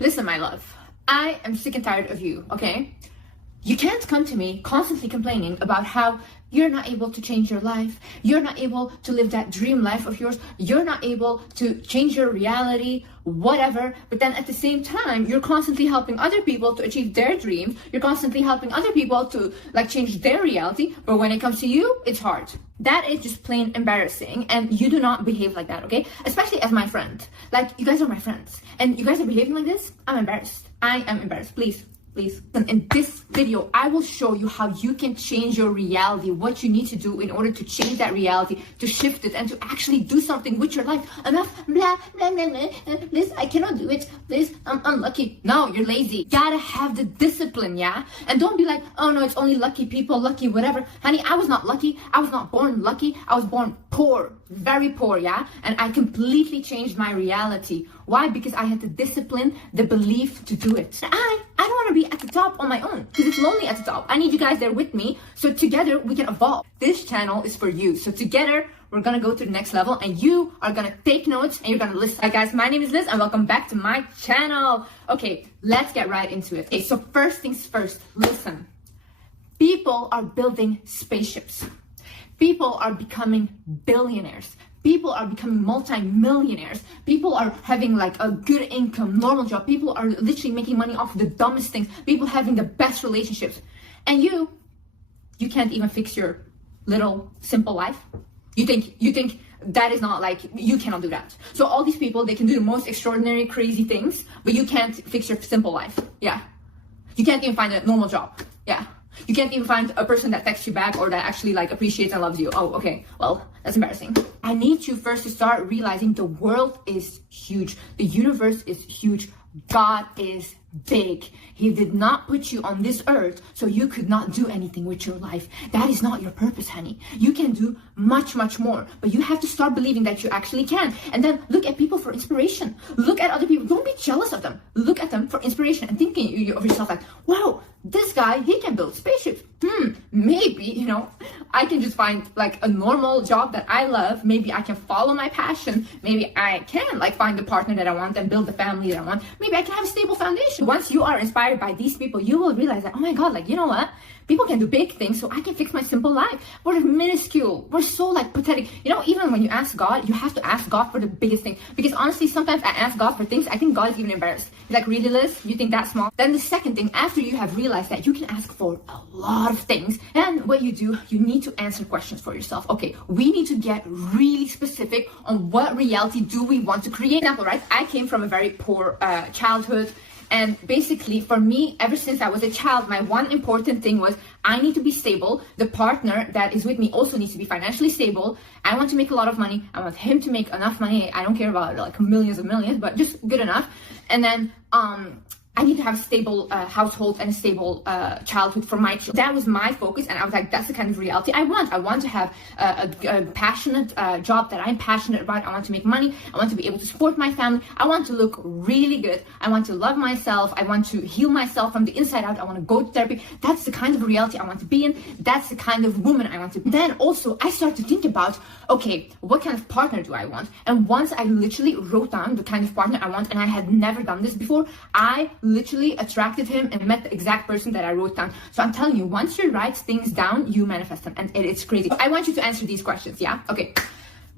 Listen, my love, I am sick and tired of you, okay? You can't come to me constantly complaining about how you're not able to change your life, you're not able to live that dream life of yours, you're not able to change your reality, whatever, but then at the same time, you're constantly helping other people to achieve their dreams, you're constantly helping other people to like change their reality, but when it comes to you, it's hard. That is just plain embarrassing, and you do not behave like that, okay? Especially as my friend. Like, you guys are my friends, and you guys are behaving like this, I'm embarrassed. I am embarrassed, please. And in this video, I will show you how you can change your reality, what you need to do in order to change that reality, to shift it, and to actually do something with your life. Enough, blah, blah, blah, blah, please, I cannot do it, please, I'm unlucky. No, you're lazy. You gotta have the discipline, yeah? And don't be like, oh no, it's only lucky people, lucky whatever. Honey, I was not lucky, I was not born lucky, I was born poor, very poor, yeah? And I completely changed my reality. Why? Because I had the discipline, the belief to do it. I don't want to be at the top on my own, because it's lonely at the top. I need you guys there with me, so together we can evolve. This channel is for you, so together we're gonna go to the next level, and you are gonna take notes and you're gonna listen. Hi guys, my name is Liz and welcome back to my channel. Okay, let's get right into it. Okay, so first things first, listen. People are building spaceships. People are becoming billionaires. People are becoming multi-millionaires. People are having like a good income, normal job. People are literally making money off the dumbest things. People having the best relationships. And you can't even fix your little simple life. You think that is not like, you cannot do that. So all these people, they can do the most extraordinary, crazy things, but you can't fix your simple life. Yeah. You can't even find a normal job. Yeah. You can't even find a person that texts you back or that actually like appreciates and loves you. Oh, okay. Well, that's embarrassing. I need you first to start realizing the world is huge. The universe is huge. God is big. He did not put you on this earth so you could not do anything with your life. That is not your purpose, honey. You can do much, much more, but you have to start believing that you actually can. And then look at people for inspiration. Look at other people. Don't be jealous of them. Look at them for inspiration and thinking of yourself like, wow, this guy, he can build spaceships. Maybe, you know, I can just find like a normal job that I love. Maybe I can follow my passion. Maybe I can like find the partner that I want and build the family that I want. Maybe I can have a stable foundation. Once you are inspired by these people, you will realize that, oh my God, like, you know what? People can do big things, so I can fix my simple life. We're minuscule. We're so like pathetic. You know, even when you ask God, you have to ask God for the biggest thing. Because honestly, sometimes I ask God for things, I think God is even embarrassed. He's like, really, Liz? You think that small? Then the second thing, after you have realized that you can ask for a lot of things, and what you do, you need to answer questions for yourself. Okay, we need to get really specific on what reality do we want to create. Example, right? I came from a very poor childhood. And basically, for me, ever since I was a child, my one important thing was I need to be stable. The partner that is with me also needs to be financially stable. I want to make a lot of money. I want him to make enough money. I don't care about like millions of millions, but just good enough. And then I need to have a stable household and a stable childhood for my children. That was my focus, and I was like, that's the kind of reality I want. I want to have a passionate job that I'm passionate about. I want to make money. I want to be able to support my family. I want to look really good. I want to love myself. I want to heal myself from the inside out. I want to go to therapy. That's the kind of reality I want to be in. That's the kind of woman I want to be. Then also, I start to think about, okay, what kind of partner do I want? And once I literally wrote down the kind of partner I want, and I had never done this before, I literally attracted him and met the exact person that I wrote down. So I'm telling you, once you write things down, you manifest them, and it's crazy. I want you to answer these questions, yeah? Okay.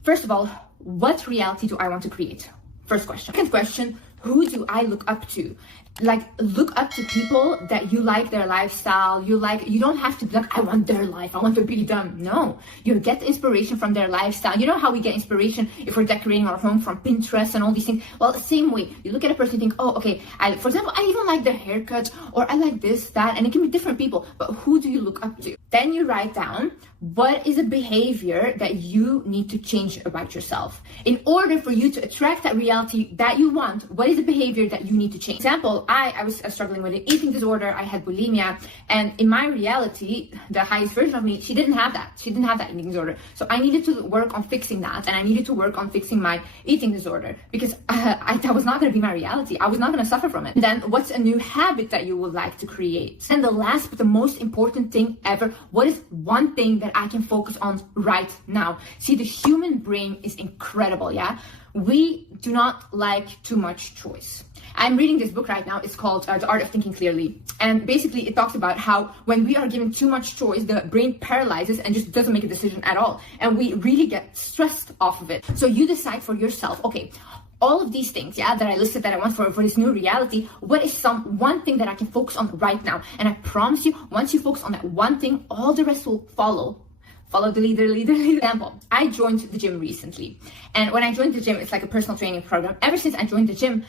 First of all, what reality do I want to create? First question. Second question, who do I look up to? Like, look up to people that you like their lifestyle. You don't have to be like, I want their life, I want to be them. No, you get the inspiration from their lifestyle. You know how we get inspiration if we're decorating our home from Pinterest and all these things? Well, the same way, you look at a person and think, oh, okay, for example, I even like their haircut, or I like this, that, and it can be different people, but who do you look up to? Then you write down, what is a behavior that you need to change about yourself? In order for you to attract that reality that you want, what is the behavior that you need to change? Example, I was struggling with an eating disorder. I had bulimia, and in my reality, the highest version of me, she didn't have that. She didn't have that eating disorder. So I needed to work on fixing that, and I needed to work on fixing my eating disorder, because that was not going to be my reality. I was not going to suffer from it. And then what's a new habit that you would like to create? And the last but the most important thing ever, what is one thing that I can focus on right now? See, the human brain is incredible, yeah? We do not like too much choice. I'm reading this book right now. It's called The Art of Thinking Clearly. And basically it talks about how when we are given too much choice, the brain paralyzes and just doesn't make a decision at all. And we really get stressed off of it. So you decide for yourself, okay, all of these things, that I listed that I want for this new reality, what is one thing that I can focus on right now? And I promise you, once you focus on that one thing, all the rest will follow. Follow the leader. Example, I joined the gym recently. And when I joined the gym, it's like a personal training program. Ever since I joined the gym,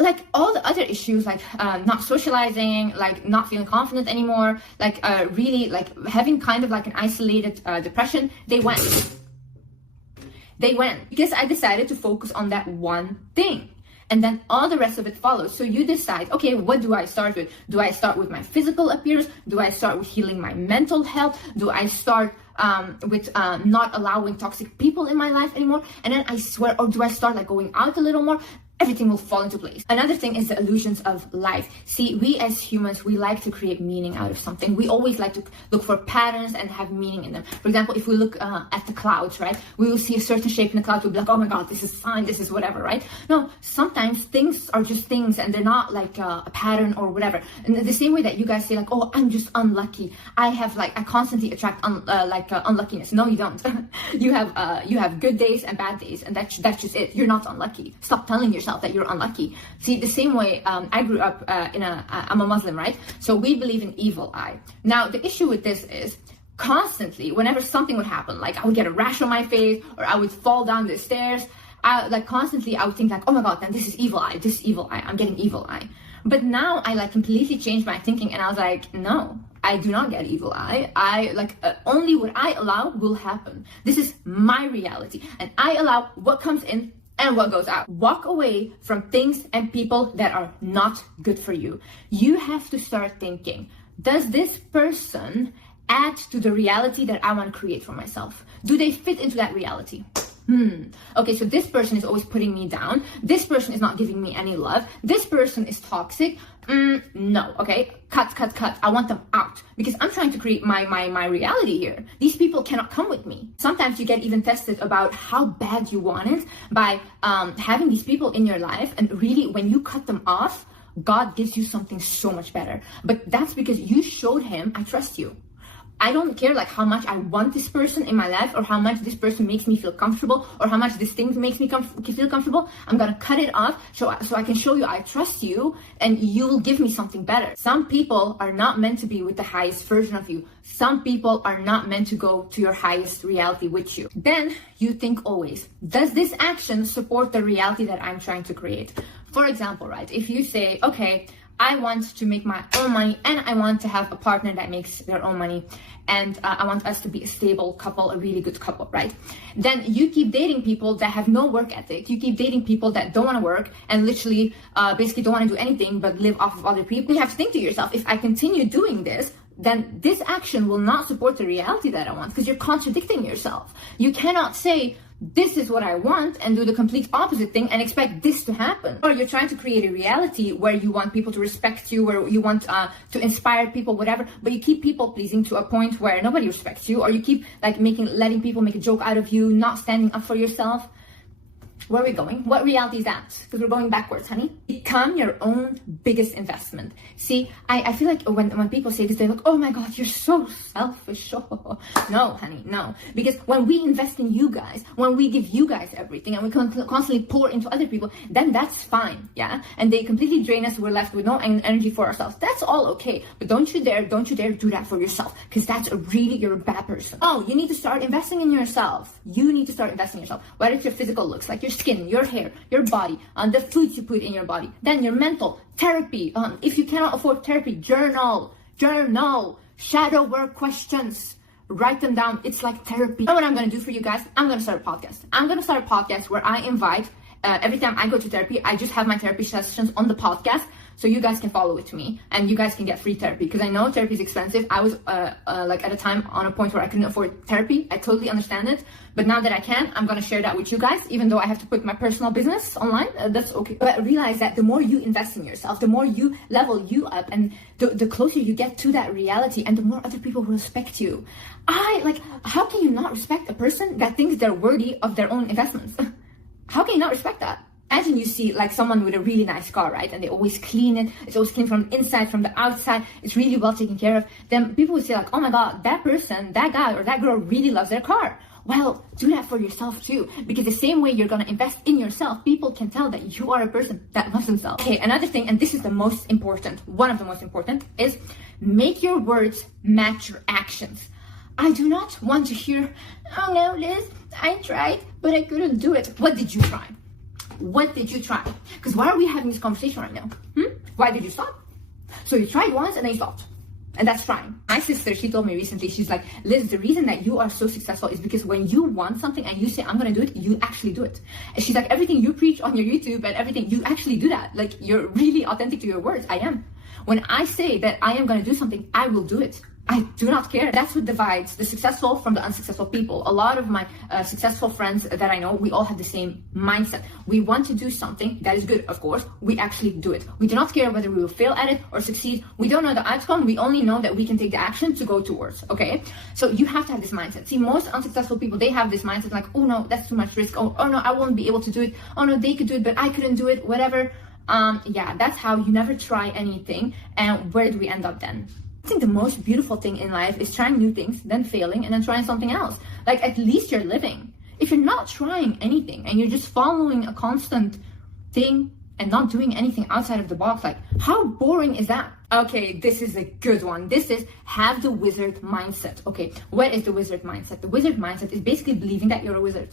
like all the other issues, like not socializing, like not feeling confident anymore, like really like having kind of like an isolated depression, they went because I decided to focus on that one thing. And then all the rest of it follows. So you decide, okay, what do I start with? Do I start with my physical appearance? Do I start with healing my mental health? Do I start with not allowing toxic people in my life anymore? And then I swear, or do I start like going out a little more? Everything will fall into place. Another thing is the illusions of life. See, we as humans, we like to create meaning out of something. We always like to look for patterns and have meaning in them. For example, if we look at the clouds, right, we will see a certain shape in the cloud. We'll be like, oh my God, this is sign, this is whatever, right? No, sometimes things are just things and they're not like a pattern or whatever. And the same way that you guys say like, oh, I'm just unlucky. I constantly attract unluckiness. No, you don't. you have good days and bad days, and that's just it. You're not unlucky. Stop telling yourself that you're unlucky. See, the same way I grew up I'm a Muslim, right? So we believe in evil eye. Now, the issue with this is constantly, whenever something would happen, like I would get a rash on my face or I would fall down the stairs, I would think like, oh my God, then this is evil eye, I'm getting evil eye. But now I like completely changed my thinking and I was like, no, I do not get evil eye. Only what I allow will happen. This is my reality and I allow what comes in and what goes out. Walk away from things and people that are not good for you. You have to start thinking, does this person add to the reality that I want to create for myself? Do they fit into that reality? Okay, so this person is always putting me down. This person is not giving me any love. This person is toxic. No, okay, cut. I want them out because I'm trying to create my reality here. These people cannot come with me. Sometimes you get even tested about how bad you want it by having these people in your life, and really when you cut them off, God gives you something so much better. But that's because you showed him, I trust you. I don't care like how much I want this person in my life or how much this person makes me feel comfortable or how much this thing makes me feel comfortable. I'm gonna cut it off so I can show you I trust you and you will give me something better. Some people are not meant to be with the highest version of you. Some people are not meant to go to your highest reality with you. Then you think always, does this action support the reality that I'm trying to create? For example, right, if you say, okay, I want to make my own money and I want to have a partner that makes their own money and I want us to be a stable couple, a really good couple, right? Then you keep dating people that have no work ethic. You keep dating people that don't want to work and literally basically don't want to do anything but live off of other people. You have to think to yourself, if I continue doing this, then this action will not support the reality that I want because you're contradicting yourself. You cannot say, this is what I want and do the complete opposite thing and expect this to happen. Or you're trying to create a reality where you want people to respect you, where you want to inspire people, whatever, but you keep people pleasing to a point where nobody respects you, or you keep like letting people make a joke out of you, not standing up for yourself. Where are we going? What reality is that? Because we're going backwards, honey. Become your own biggest investment. See, I feel like when people say this, they're like, oh my God, you're so selfish. No, honey, no. Because when we invest in you guys, when we give you guys everything and we constantly pour into other people, then that's fine, yeah? And they completely drain us, we're left with no energy for ourselves. That's all okay. But don't you dare do that for yourself. Because you're a bad person. Oh, you need to start investing in yourself. You need to start investing in yourself. Whether it's your physical looks, like your skin, your hair, your body, the foods you put in your body, then your mental, therapy. If you cannot afford therapy, journal, shadow work questions, write them down. It's like therapy. You know what I'm going to do for you guys? I'm going to start a podcast. I'm going to start a podcast where I invite, every time I go to therapy, I just have my therapy sessions on the podcast. So you guys can follow it to me and you guys can get free therapy because I know therapy is expensive. I was like at a time on a point where I couldn't afford therapy. I totally understand it. But now that I can, I'm going to share that with you guys, even though I have to put my personal business online. That's okay. But realize that the more you invest in yourself, the more you level you up and the closer you get to that reality and the more other people will respect you. How can you not respect a person that thinks they're worthy of their own investments? How can you not respect that? Imagine you see like someone with a really nice car, right? And they always clean it. It's always clean from the inside, from the outside. It's really well taken care of. Then people would say like, oh my God, that person, that guy or that girl really loves their car. Well, do that for yourself too. Because the same way you're going to invest in yourself, people can tell that you are a person that loves themselves. Okay, another thing, and this is the most important, one of the most important, is make your words match your actions. I do not want to hear, oh no, Liz, I tried, but I couldn't do it. What did you try? What did you try? Because why are we having this conversation right now? Why did you stop? So you tried once and then you stopped. And that's trying. My sister, she told me recently, she's like, Liz, the reason that you are so successful is because when you want something and you say, I'm going to do it, you actually do it. And she's like, everything you preach on your YouTube and everything, you actually do that. Like, you're really authentic to your words. I am. When I say that I am going to do something, I will do it. I do not care. That's what divides the successful from the unsuccessful people. A lot of my successful friends that I know, we all have the same mindset. We want to do something that is good, of course. We actually do it. We do not care whether we will fail at it or succeed. We don't know the outcome. We only know that we can take the action to go towards, okay? So you have to have this mindset. See, most unsuccessful people, they have this mindset like, oh no, that's too much risk. Oh no, I won't be able to do it. Oh no, they could do it, but I couldn't do it, whatever. Yeah, that's how you never try anything. And where do we end up then? I think the most beautiful thing in life is trying new things, then failing, and then trying something else. Like, at least you're living. If you're not trying anything and you're just following a constant thing and not doing anything outside of the box, like, how boring is that? Okay, this is a good one. This is have the wizard mindset. Okay, what is the wizard mindset? The wizard mindset is basically believing that you're a wizard.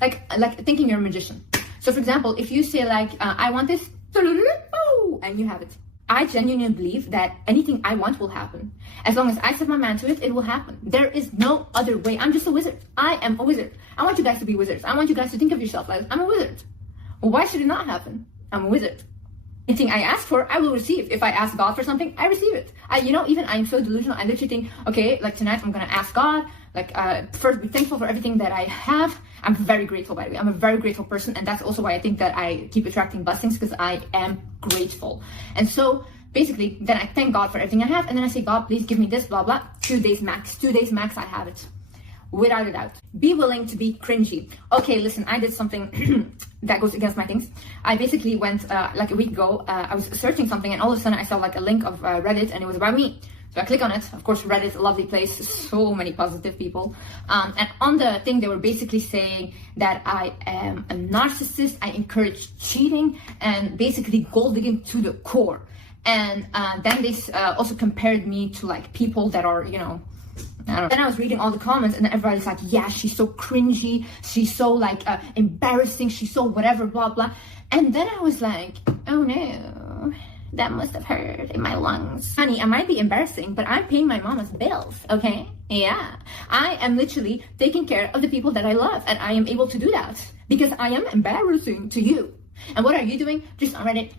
Like thinking you're a magician. So for example, if you say like, I want this, and you have it. I genuinely believe that anything I want will happen. As long as I set my mind to it, it will happen. There is no other way. I'm just a wizard. I am a wizard. I want you guys to be wizards. I want you guys to think of yourself as, I'm a wizard. Well, why should it not happen? I'm a wizard. Anything I ask for, I will receive. If I ask God for something, I receive it. Even I am so delusional. I literally think, okay, like tonight I'm going to ask God, first be thankful for everything that I have. I'm very grateful, by the way. I'm a very grateful person. And that's also why I think that I keep attracting blessings, because I am grateful. And so basically, then I thank God for everything I have. And then I say, God, please give me this, blah, blah. 2 days max. 2 days max, I have it. Without a doubt. Be willing to be cringy. Okay, listen, I did something that goes against my things. I basically went like a week ago, I was searching something and all of a sudden I saw like a link of Reddit and it was about me. So I click on it. Of course, Reddit is a lovely place. So many positive people. And on the thing, they were basically saying that I am a narcissist. I encourage cheating and basically gold digging to the core. And then they also compared me to like people that are, Then I was reading all the comments and everybody's like, yeah, she's so cringy. She's so like embarrassing. She's so whatever, blah, blah. And then I was like, oh no. That must have hurt in my lungs. Honey, I might be embarrassing, but I'm paying my mama's bills, okay? Yeah. I am literally taking care of the people that I love, and I am able to do that because I am embarrassing to you. And what are you doing? Just on Reddit,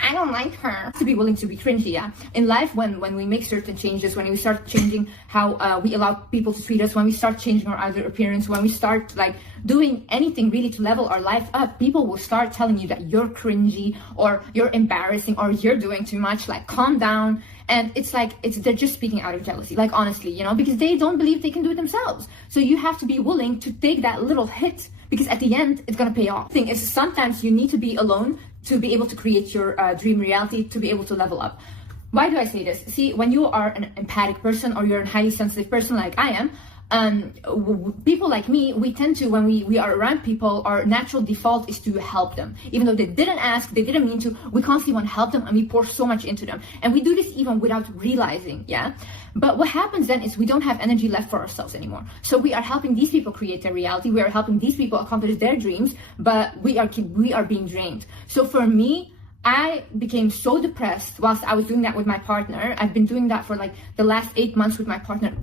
I don't like her. To be willing to be cringy, yeah? In life, when we make certain changes, when we start changing how we allow people to treat us, when we start changing our outer appearance, when we start like doing anything really to level our life up, people will start telling you that you're cringy or you're embarrassing or you're doing too much, like calm down. And it's like, they're just speaking out of jealousy, like honestly, because they don't believe they can do it themselves. So you have to be willing to take that little hit, because at the end, it's going to pay off. The thing is, sometimes you need to be alone to be able to create your dream reality, to be able to level up. Why do I say this? See, when you are an empathic person or you're a highly sensitive person like I am, people like me, we tend to, when we are around people, our natural default is to help them. Even though they didn't ask, they didn't mean to, we constantly want to help them and we pour so much into them. And we do this even without realizing, yeah? But what happens then is we don't have energy left for ourselves anymore. So we are helping these people create their reality. We are helping these people accomplish their dreams, but we are being drained. So for me, I became so depressed whilst I was doing that with my partner. I've been doing that for like the last 8 months with my partner.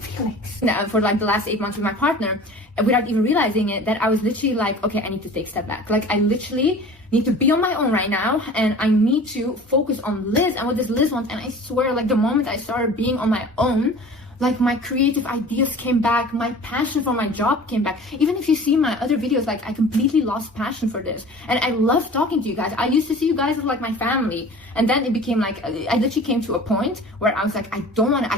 Felix. For like the last 8 months with my partner, without even realizing it, that I was literally like, okay, I need to take a step back. Like I literally need to be on my own right now, and I need to focus on Liz and what does Liz want. And I swear, like the moment I started being on my own, Like my creative ideas came back, my passion for my job came back. Even if you see my other videos, like I completely lost passion for this. And I love talking to you guys. I used to see you guys as like my family. And then it became like, I literally came to a point where I was like, I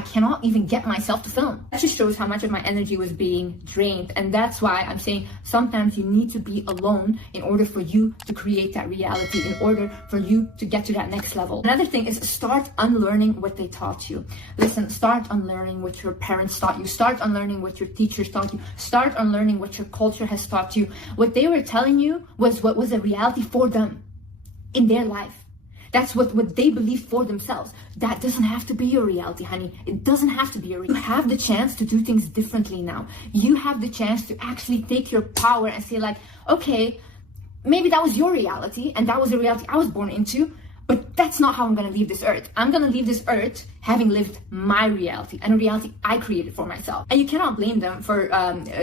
cannot even get myself to film. That just shows how much of my energy was being drained. And that's why I'm saying sometimes you need to be alone in order for you to create that reality, in order for you to get to that next level. Another thing is start unlearning what they taught you. Listen, start unlearning what your parents taught you. Start unlearning what your teachers taught you. Start unlearning what your culture has taught you. What they were telling you was what was a reality for them in their life. That's what they believe for themselves. That doesn't have to be your reality, honey. It doesn't have to be your reality. You have the chance to do things differently now. You have the chance to actually take your power and say like, okay, maybe that was your reality and that was the reality I was born into, but that's not how I'm going to leave this earth. I'm going to leave this earth having lived my reality and a reality I created for myself. And you cannot blame them for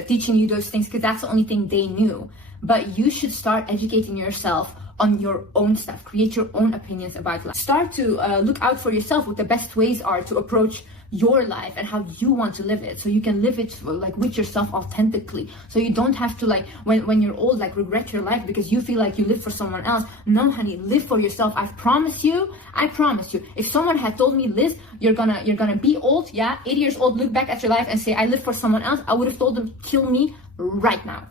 teaching you those things because that's the only thing they knew. But you should start educating yourself on your own stuff. Create your own opinions about life. Start to look out for yourself what the best ways are to approach your life and how you want to live it, so you can live it like with yourself authentically, so you don't have to like when you're old like regret your life because you feel like you live for someone else. No, honey, live for yourself. I promise you, if someone had told me, Liz, you're gonna be old, 80 years old, look back at your life and say I live for someone else, I would have told them, kill me right now,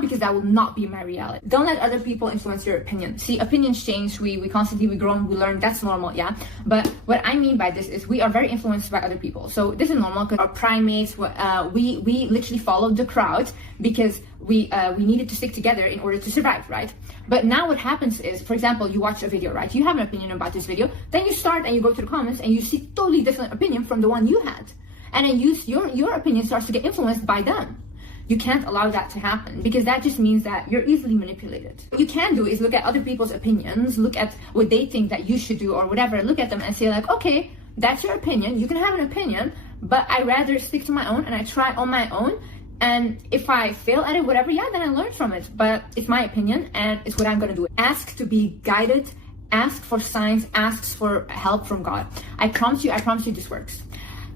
because that will not be my reality. Don't let other people influence your opinion. See, opinions change. We constantly, we grow and we learn. That's normal, yeah? But what I mean by this is we are very influenced by other people. So this is normal because our primates, we literally followed the crowd because we needed to stick together in order to survive, right? But now what happens is, for example, you watch a video, right? You have an opinion about this video. Then you start and you go to the comments and you see totally different opinion from the one you had. And then your opinion starts to get influenced by them. You can't allow that to happen because that just means that you're easily manipulated. What you can do is look at other people's opinions, look at what they think that you should do or whatever, look at them and say like, okay, that's your opinion. You can have an opinion, but I rather stick to my own and I try on my own. And if I fail at it, whatever, then I learn from it. But it's my opinion and it's what I'm going to do. Ask to be guided, ask for signs, ask for help from God. I promise you this works.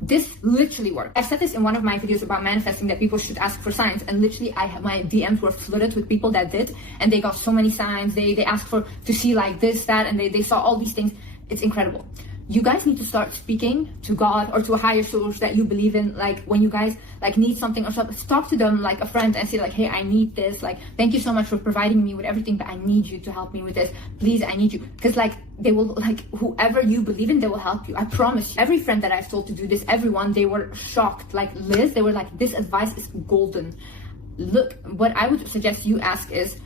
This literally worked. I said this in one of my videos about manifesting, that people should ask for signs, and literally my DMs were flooded with people that did, and they got so many signs. They asked to see like this, that, and they saw all these things. It's incredible. You guys need to start speaking to God or to a higher source that you believe in. Like when you guys like need something or something, talk to them like a friend and say like, hey, I need this. Like, thank you so much for providing me with everything, but I need you to help me with this. Please, I need you. Because like they will, like whoever you believe in, they will help you. I promise you. Every friend that I've told to do this, everyone, they were shocked. Like Liz, they were like, this advice is golden. Look, what I would suggest you ask is,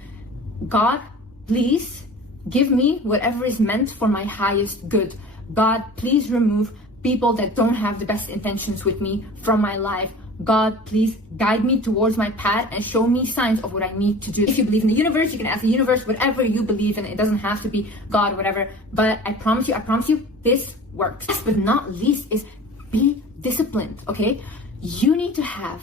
God, please give me whatever is meant for my highest good. God, please remove people that don't have the best intentions with me from my life. God, please guide me towards my path and show me signs of what I need to do. If you believe in the universe, you can ask the universe whatever you believe in. It doesn't have to be God or whatever. But I promise you, this works. Last but not least is be disciplined, okay? You need to have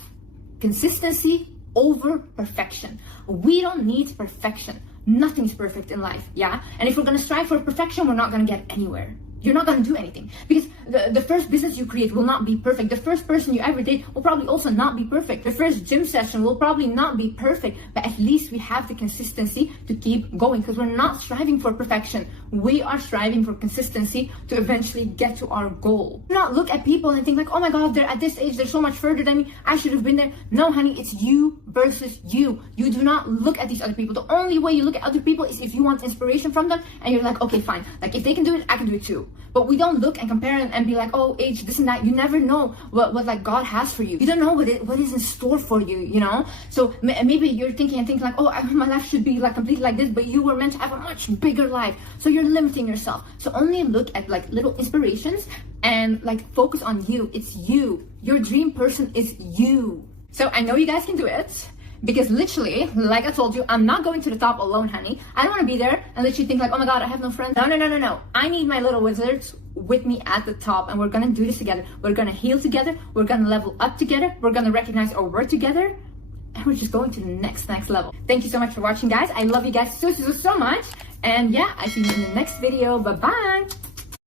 consistency over perfection. We don't need perfection. Nothing's perfect in life, yeah? And if we're gonna strive for perfection, we're not gonna get anywhere. You're not going to do anything because the first business you create will not be perfect. The first person you ever date will probably also not be perfect. The first gym session will probably not be perfect, but at least we have the consistency to keep going because we're not striving for perfection. We are striving for consistency to eventually get to our goal. Do not look at people and think like, oh my God, they're at this age, they're so much further than me. I should have been there. No, honey, it's you versus you. You do not look at these other people. The only way you look at other people is if you want inspiration from them and you're like, okay, fine. Like if they can do it, I can do it too. But we don't look and compare and be like, oh, age, this and that. You never know what like God has for you. You don't know what is in store for you, you know? So maybe you're thinking like, oh, my life should be like completely like this, but you were meant to have a much bigger life. So you're limiting yourself. So only look at like little inspirations and like focus on you. It's you. Your dream person is you. So I know you guys can do it. Because literally, like I told you, I'm not going to the top alone, honey. I don't want to be there and literally think like, oh my God, I have no friends. No. I need my little wizards with me at the top and we're going to do this together. We're going to heal together. We're going to level up together. We're going to recognize our work together. And we're just going to the next level. Thank you so much for watching, guys. I love you guys so much. And yeah, I see you in the next video. Bye-bye.